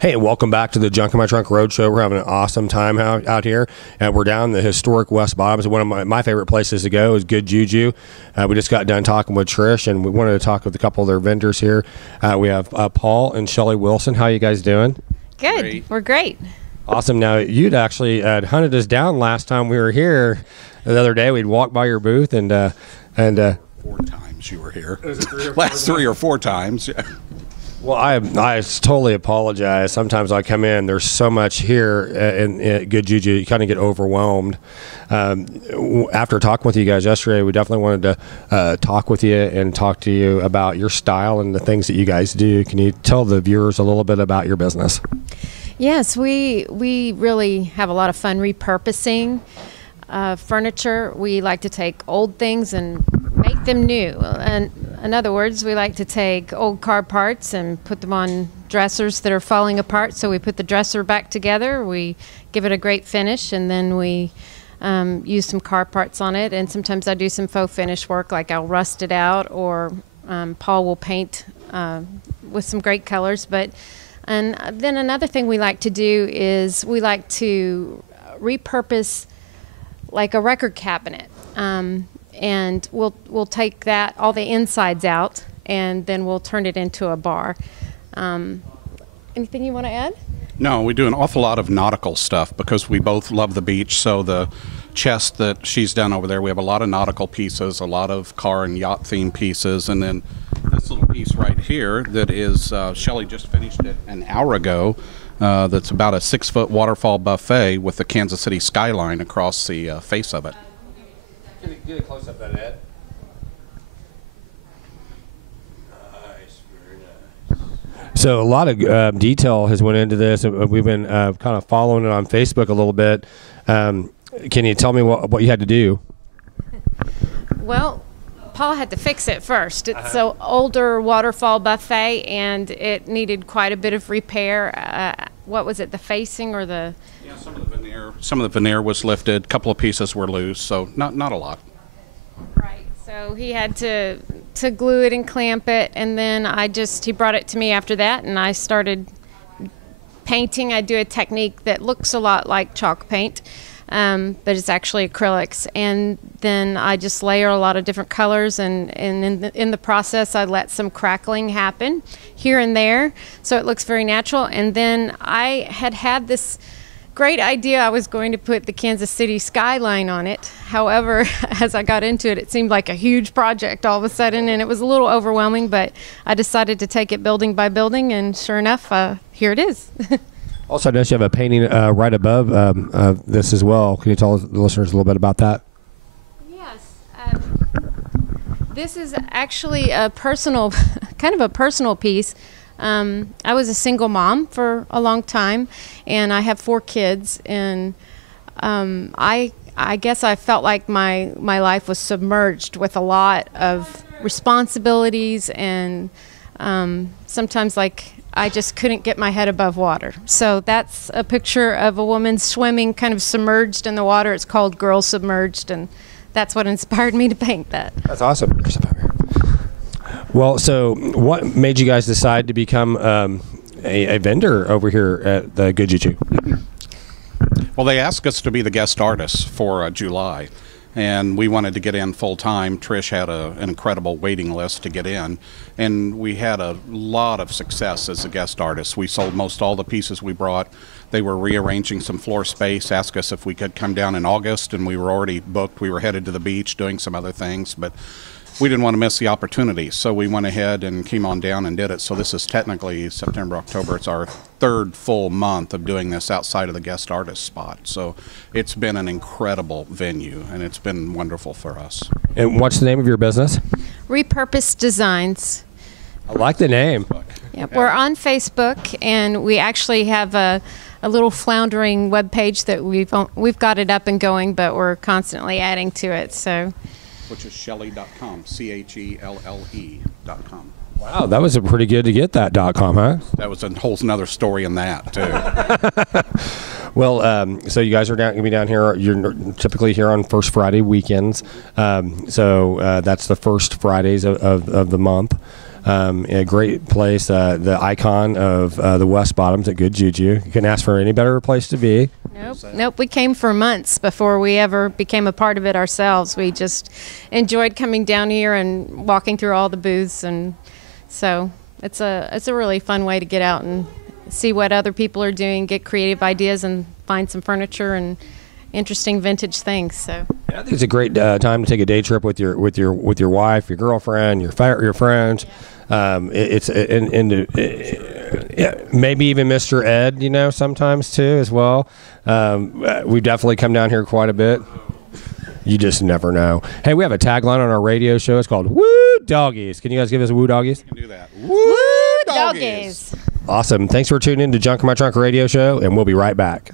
Hey, welcome back to the Junk in My Trunk Roadshow. We're having an awesome time out here, and we're down the historic West Bottoms. One of my favorite places to go is Good Juju. We just got done talking with Trish, and we wanted to talk with a couple of their vendors here. We have Paul and Chelle Wilson. How are you guys doing? Good. Great. We're great. Awesome. Now, you'd actually hunted us down last time we were here. The other day, we'd walked by your booth, and 4 times you were here. Last 3 or 4 times. Well, I totally apologize. Sometimes I come in, there's so much here in Good Juju, you kind of get overwhelmed. After talking with you guys yesterday, we definitely wanted to talk with you and talk to you about your style and the things that you guys do. Can you tell the viewers a little bit about your business? Yes, we really have a lot of fun repurposing furniture. We like to take old things and make them new. And in other words, we like to take old car parts and put them on dressers that are falling apart. So we put the dresser back together, we give it a great finish, and then we use some car parts on it. And sometimes I do some faux finish work, like I'll rust it out, or Paul will paint with some great colors. And then another thing we like to do is we like to repurpose like a record cabinet. And we'll take that, all the insides out, and then we'll turn it into a bar. Anything you want to add? No, we do an awful lot of nautical stuff because we both love the beach. So the chest that she's done over there, we have a lot of nautical pieces, a lot of car and yacht themed pieces, and then this little piece right here that is, Shelley just finished it an hour ago. That's about a 6-foot waterfall buffet with the Kansas City skyline across the face of it. Get a close up of that, Ed. Nice, very nice. So a lot of detail has went into this. We've been kind of following it on Facebook a little bit. Can you tell me what you had to do? Well, Paul had to fix it first. It's an older waterfall buffet, and it needed quite a bit of repair. What was it, the facing or the... Yeah, some of the veneer was lifted. A couple of pieces were loose, so not a lot. Right. So he had to glue it and clamp it, and then he brought it to me after that, and I started painting. I do a technique that looks a lot like chalk paint, but it's actually acrylics. And then I just layer a lot of different colors, and in the process I let some crackling happen here and there, so it looks very natural. And then I had this great idea. I was going to put the Kansas City skyline on it. However, as I got into it, it seemed like a huge project all of a sudden, and it was a little overwhelming, but I decided to take it building by building, and sure enough, here it is. Also, I noticed you have a painting right above this as well. Can you tell the listeners a little bit about that? Yes. This is actually a personal, kind of a personal piece. I was a single mom for a long time, and I have 4 kids, and I guess I felt like my life was submerged with a lot of responsibilities, and sometimes like I just couldn't get my head above water. So that's a picture of a woman swimming, kind of submerged in the water. It's called Girl Submerged, and that's what inspired me to paint that. That's awesome. Well, so what made you guys decide to become a vendor over here at the Good Juju? Well, they asked us to be the guest artists for July, and we wanted to get in full time. Trish had an incredible waiting list to get in, and we had a lot of success as a guest artist. We sold most all the pieces we brought. They were rearranging some floor space, asked us if we could come down in August, and we were already booked. We were headed to the beach doing some other things, but we didn't want to miss the opportunity, so we went ahead and came on down and did it. So this is technically September, October. It's our 3rd full month of doing this outside of the guest artist spot. So it's been an incredible venue, and it's been wonderful for us. And what's the name of your business? Repurposed Designs. I like the name. Yep. We're on Facebook, and we actually have a little floundering web page that we've got it up and going, but we're constantly adding to it. So. Which is Chelle.com, CHELLE.com. Wow, that was pretty good to get that .com, huh? That was a whole nother story in that, too. Well, so you guys are going to be down here. You're typically here on First Friday weekends. So that's the first Fridays of the month. A great place, the icon of the West Bottoms at Good Juju. You couldn't ask for any better place to be. Nope. We came for months before we ever became a part of it ourselves. We just enjoyed coming down here and walking through all the booths, and so it's a really fun way to get out and see what other people are doing, get creative ideas, and find some furniture and interesting vintage things. So I think it's a great time to take a day trip with your wife, your girlfriend, your friends. Maybe even Mr. Ed, sometimes too as well. We've definitely come down here quite a bit. You just never know. Hey, we have a tagline on our radio show. It's called Wooodawgies. Can you guys give us Wooodawgies? You can do that. Wooodawgies. Awesome. Thanks for tuning in to Junk in My Trunk Radio Show, and we'll be right back.